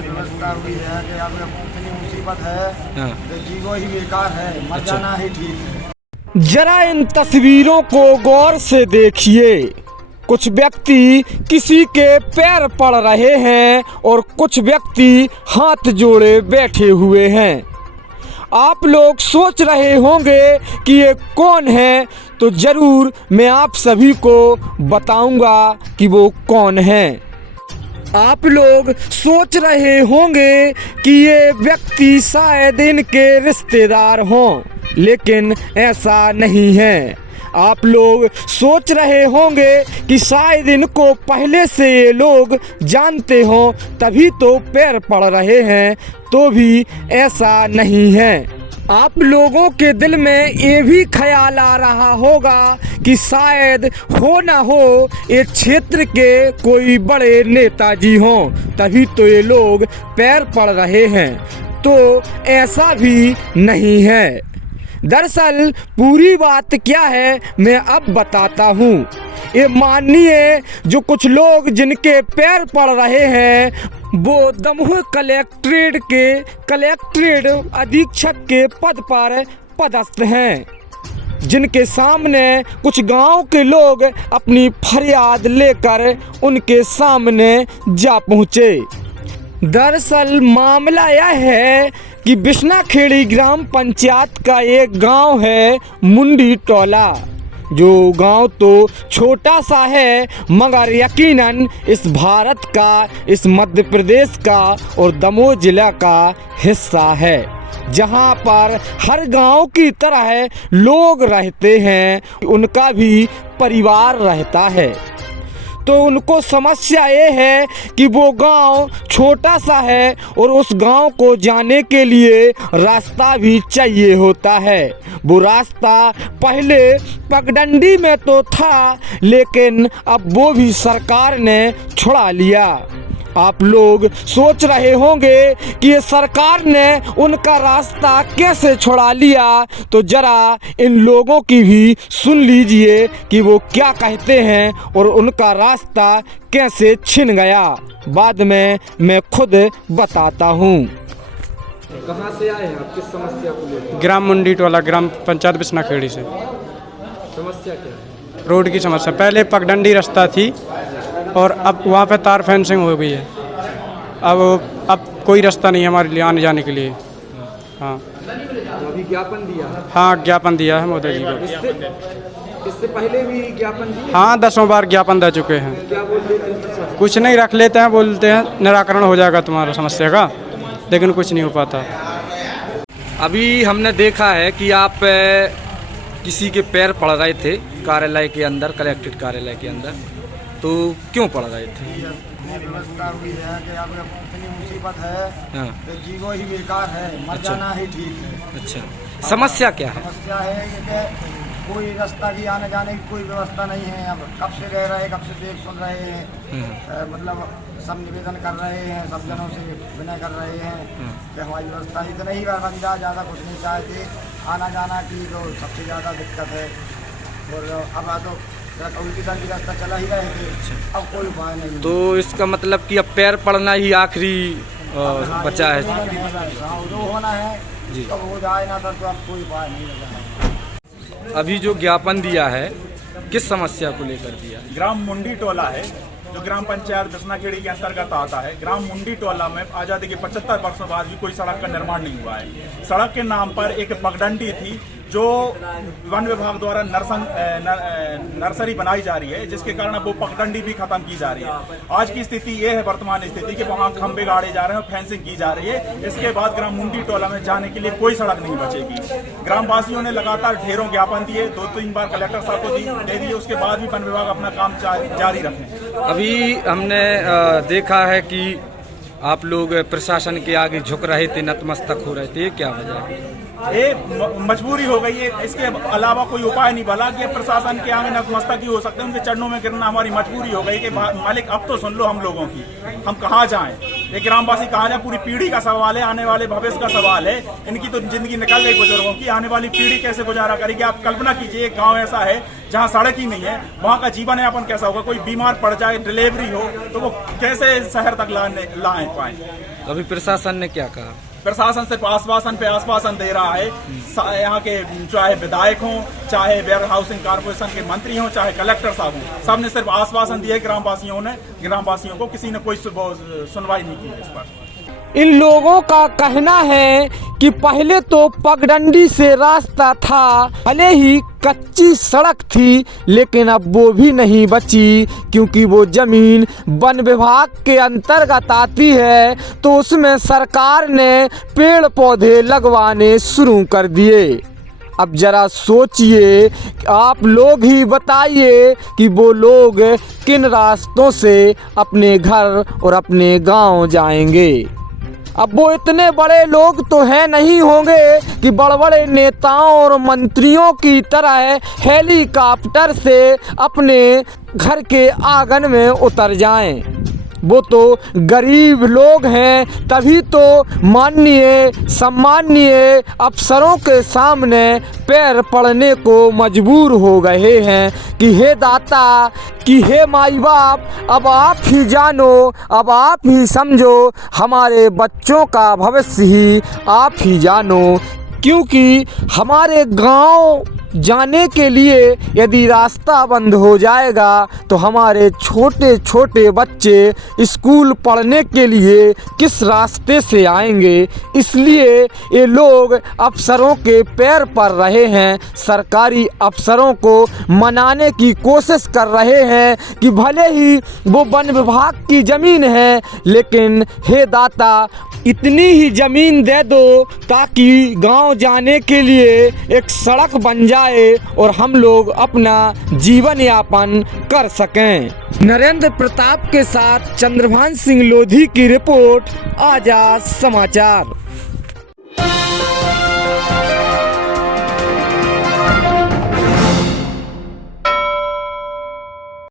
व्यवस्था हुई है कि अब इतनी मुसीबत है हाँ। तो जीवो ही बेकार है, मर जाना ही ठीक है। जरा इन तस्वीरों को गौर से देखिए। कुछ व्यक्ति किसी के पैर पड़ रहे हैं और कुछ व्यक्ति हाथ जोड़े बैठे हुए हैं। आप लोग सोच रहे होंगे कि ये कौन है, तो ज़रूर मैं आप सभी को बताऊंगा कि वो कौन है। आप लोग सोच रहे होंगे कि ये व्यक्ति शायद इनके रिश्तेदार हों, लेकिन ऐसा नहीं है। आप लोग सोच रहे होंगे कि शायद इनको पहले से ये लोग जानते हों तभी तो पैर पड़ रहे हैं, तो भी ऐसा नहीं है। आप लोगों के दिल में ये भी ख्याल आ रहा होगा कि शायद हो ना हो ये क्षेत्र के कोई बड़े नेताजी हों तभी तो ये लोग पैर पड़ रहे हैं, तो ऐसा भी नहीं है। दरअसल पूरी बात क्या है मैं अब बताता हूँ। ये मानिए जो कुछ लोग जिनके पैर पड़ रहे हैं वो दमोह कलेक्ट्रेट के कलेक्ट्रेट अधीक्षक के पद पर पदस्थ हैं, जिनके सामने कुछ गांव के लोग अपनी फरियाद लेकर उनके सामने जा पहुँचे। दरअसल मामला यह है कि बिशनाखेड़ी ग्राम पंचायत का एक गांव है मुंडी टोला, जो गांव तो छोटा सा है मगर यकीनन इस भारत का, इस मध्य प्रदेश का और दमोह जिला का हिस्सा है, जहां पर हर गांव की तरह लोग रहते हैं, उनका भी परिवार रहता है। तो उनको समस्या ये है कि वो गांव छोटा सा है और उस गांव को जाने के लिए रास्ता भी चाहिए होता है। वो रास्ता पहले पगडंडी में तो था, लेकिन अब वो भी सरकार ने छुड़ा लिया। आप लोग सोच रहे होंगे कि ये सरकार ने उनका रास्ता कैसे छुड़ा लिया, तो ज़रा इन लोगों की भी सुन लीजिए कि वो क्या कहते हैं और उनका रास्ता कैसे छिन गया। बाद में मैं खुद बताता हूँ। कहाँ से आए हैं आप, किस समस्या को लेकर? ग्राम मुंडी टोला, ग्राम पंचायत बिशनाखेड़ी से। समस्या क्या है? रोड की समस्या। पहले पगडंडी रास्ता थी और अब वहाँ पे तार फेंसिंग हो गई है। अब कोई रास्ता नहीं है हमारे लिए आने जाने के लिए। हाँ, अभी ज्ञापन दिया है? हाँ, ज्ञापन दिया है मोदी जी को। इससे पहले भी ज्ञापन दिया? हाँ, 10 बार ज्ञापन दे चुके हैं। क्या बोलते हैं? कुछ नहीं, रख लेते हैं, बोलते हैं निराकरण हो जाएगा तुम्हारा समस्या का, लेकिन कुछ नहीं हो पाता। अभी हमने देखा है कि आप किसी के पैर पड़ रहे थे कार्यालय के अंदर, कलेक्ट्रेट कार्यालय के अंदर, तो क्यों पड़ रहे थे? इतनी व्यवस्था हुई है कि अब इतनी मुसीबत है हाँ। तो जीवो ही बेकार है, मर अच्छा। जाना ही ठीक है। अच्छा, समस्या क्या है? समस्या है कि कोई रास्ता की आने जाने की कोई व्यवस्था नहीं है। अब कब से रह रहे, कब से देख सुन रहे हैं, मतलब सब निवेदन कर रहे हैं, सब जनों से विनय कर रहे हैं कि हमारी व्यवस्था इतना ही बन जाए, ज़्यादा कुछ नहीं चाहते। आना जाना की तो सबसे ज़्यादा दिक्कत है और अब तो उल्टी की रास्ता चला ही रहे थे, अब कोई उपाय नहीं। तो इसका मतलब कि अब पैर पड़ना ही आखिरी बचा है। जो होना है जी। अब हो जाए ना, तो अब कोई उपाय नहीं लगा है। अभी जो ज्ञापन दिया है किस समस्या को लेकर दिया? ग्राम मुंडी टोला है जो ग्राम पंचायत बिशनाखेड़ी के अंतर्गत आता है। ग्राम मुंडी टोला में आज़ादी के 75 वर्षों बाद भी कोई सड़क का निर्माण नहीं हुआ है। सड़क के नाम पर एक पगडंडी थी जो वन विभाग द्वारा नर्सरी बनाई जा रही है, जिसके कारण वो पगडंडी भी खत्म की जा रही है। आज की स्थिति ये है, वर्तमान स्थिति कि वहाँ खंबे गाड़े जा रहे हैं और फेंसिंग की जा रही है। इसके बाद ग्राम मुंडी टोला में जाने के लिए कोई सड़क नहीं बचेगी। ग्रामवासियों ने लगातार ढेरों ज्ञापन दिए, 2-3 बार कलेक्टर साहब को दे दिए, उसके बाद भी वन विभाग अपना काम जारी रखें। अभी हमने देखा है कि आप लोग प्रशासन के आगे झुक रहे थे, नतमस्तक हो रहे थे, क्या वजह है? ये मजबूरी हो गई है, इसके अलावा कोई उपाय नहीं बना कि प्रशासन के आगे नतमस्तक ही हो सकते हैं। उनके चरणों में गिरना हमारी मजबूरी हो गई कि मालिक अब तो सुन लो हम लोगों की, हम कहाँ जाएं, ये ग्रामवासी कहाँ जाए। पूरी पीढ़ी का सवाल है, आने वाले भविष्य का सवाल है। इनकी तो जिंदगी निकल गई बुजुर्गों की, आने वाली पीढ़ी कैसे गुजारा करेगी? आप कल्पना कीजिए, एक गाँव ऐसा है जहाँ सड़क ही नहीं है वहाँ का जीवन यापन कैसा होगा? कोई बीमार पड़ जाए, डिलीवरी हो तो वो कैसे शहर तक ला पाए? तो अभी प्रशासन ने क्या कहा? प्रशासन सिर्फ आश्वासन पे आश्वासन दे रहा है। यहाँ के चाहे विधायक हों, चाहे वेयर हाउसिंग कारपोरेशन के मंत्री हों, चाहे कलेक्टर साहब हों, सबने सिर्फ आश्वासन दिए ग्रामवासियों को किसी ने कोई सुनवाई नहीं की है इस पर। इन लोगों का कहना है कि पहले तो पगडंडी से रास्ता था, भले ही कच्ची सड़क थी, लेकिन अब वो भी नहीं बची क्योंकि वो जमीन वन विभाग के अंतर्गत आती है। तो उसमें सरकार ने पेड़ पौधे लगवाने शुरू कर दिए। अब जरा सोचिए, आप लोग ही बताइए कि वो लोग किन रास्तों से अपने घर और अपने गांव जाएंगे। अब वो इतने बड़े लोग तो हैं नहीं होंगे कि बड़े बड़े नेताओं और मंत्रियों की तरह हेलीकॉप्टर से अपने घर के आंगन में उतर जाएं। वो तो गरीब लोग हैं, तभी तो माननीय सम्माननीय अफसरों के सामने पैर पड़ने को मजबूर हो गए हैं कि हे दाता, कि हे माई बाप, अब आप ही जानो, अब आप ही समझो, हमारे बच्चों का भविष्य ही आप ही जानो। क्योंकि हमारे गांव जाने के लिए यदि रास्ता बंद हो जाएगा तो हमारे छोटे छोटे बच्चे स्कूल पढ़ने के लिए किस रास्ते से आएंगे। इसलिए ये लोग अफसरों के पैर पड़ रहे हैं, सरकारी अफसरों को मनाने की कोशिश कर रहे हैं कि भले ही वो वन विभाग की ज़मीन है, लेकिन हे दाता, इतनी ही ज़मीन दे दो ताकि गांव जाने के लिए एक सड़क बन जाए और हम लोग अपना जीवन यापन कर सकें। नरेंद्र प्रताप के साथ चंद्रभान सिंह लोधी की रिपोर्ट, आजाद समाचार।